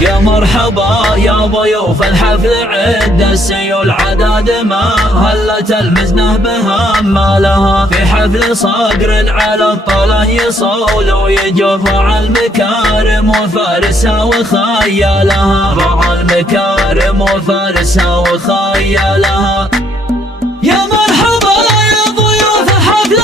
يا مرحبا يا ضيوف الحفل عد السيول عدد ما هلت المزنة بها ما لها في حفل صقر على الطله يصول ويجوف على المكارم وفارسها وخيالها رعى المكارم وفارسها وخيالها. يا مرحبا يا ضيوف الحفل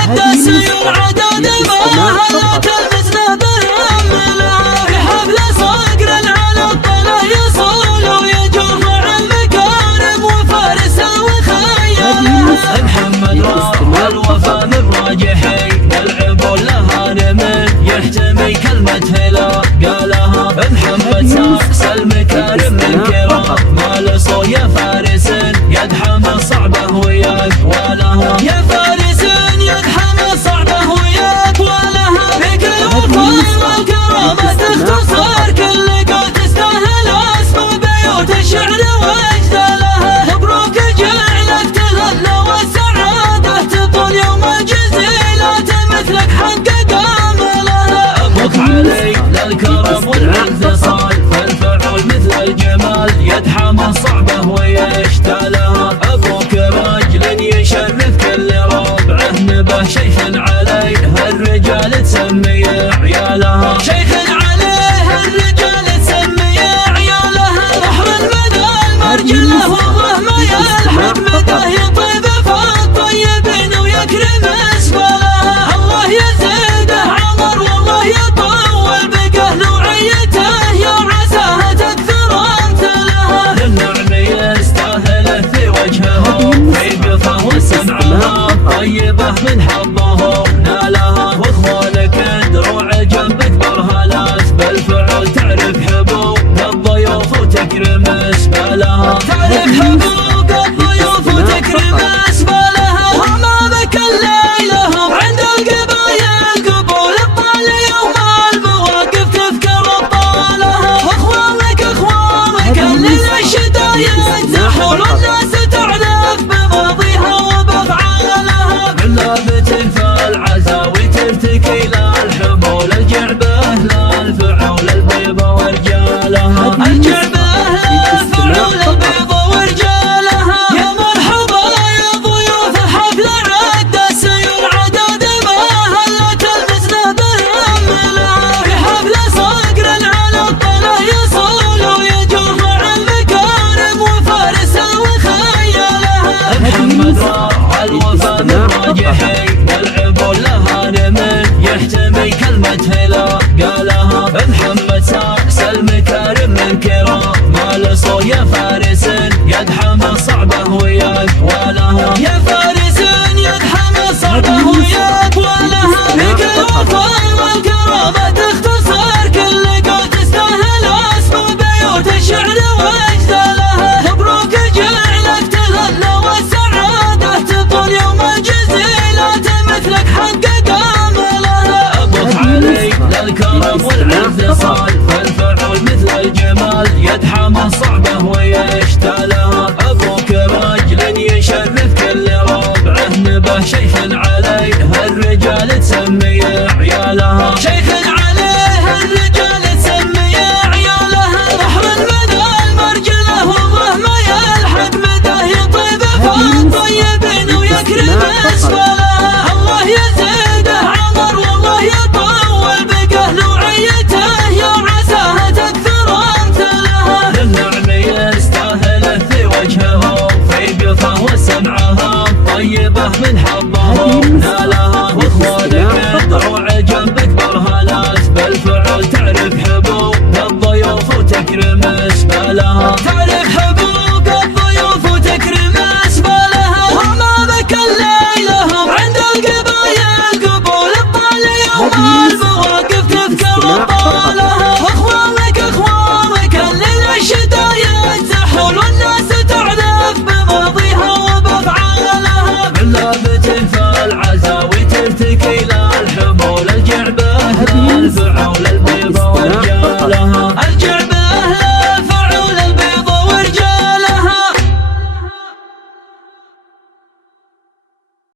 عد السيول عدد ما هلت المزنة بها ما لها في حفل صقر على الطله يصول ويجوف على المكارم وفارسها وخيالها. محمد راح الوفا من راجحي العب لها نمت يحتمي كلمة هلا قالها. محمد ساقس المكارم من كرام ما لصو يا فارس يدحم صعبه وياك ولها. يا فارس يدحم صعبه وياك ولها. بك الوفا والكرامة تختصر كل قول تستاهل اسم بيوت الشعر واجدالها. مبروك جعلك تغنى والسعادة تطول يوم الجزيلات مثلك حقق املها. ابوك علي للكرم والعز صال فالفعول مثل الجمال يدحم صعبه ويشتالها. ابوك رجل يشرف كل ربعه نبه شيخ عليه الرجال تسمي عيالها. شيخ عليه الرجال تسمي عيالها. بحر المدى المرجله والله يلحق مداه يطيب فالطيبين ويكرم اسفلها. الله يزيده عمر والله يطول بقه نوعيته يا عساها تكثر امثالها. للنعم يستاهله في وجهه في قفه وسمعها طيبه من حظه نالها. واخوانك دروع جنبك برهلات بالفعل تعرف حبوب الضيوف وتكرم اسبالها. تعرف حبوب الضيوف وتكرم اسبالها. وامامك الليله هم عند القبايل قبول الطالي يوم المواقف تذكر ابطالها. واخوانك اللي الشدايد نحول الناس تعرف بماضيها وبافعالها. بلابة فالعزاوي ترتكي للحمول الجعبه للفعول البيضه والرجال.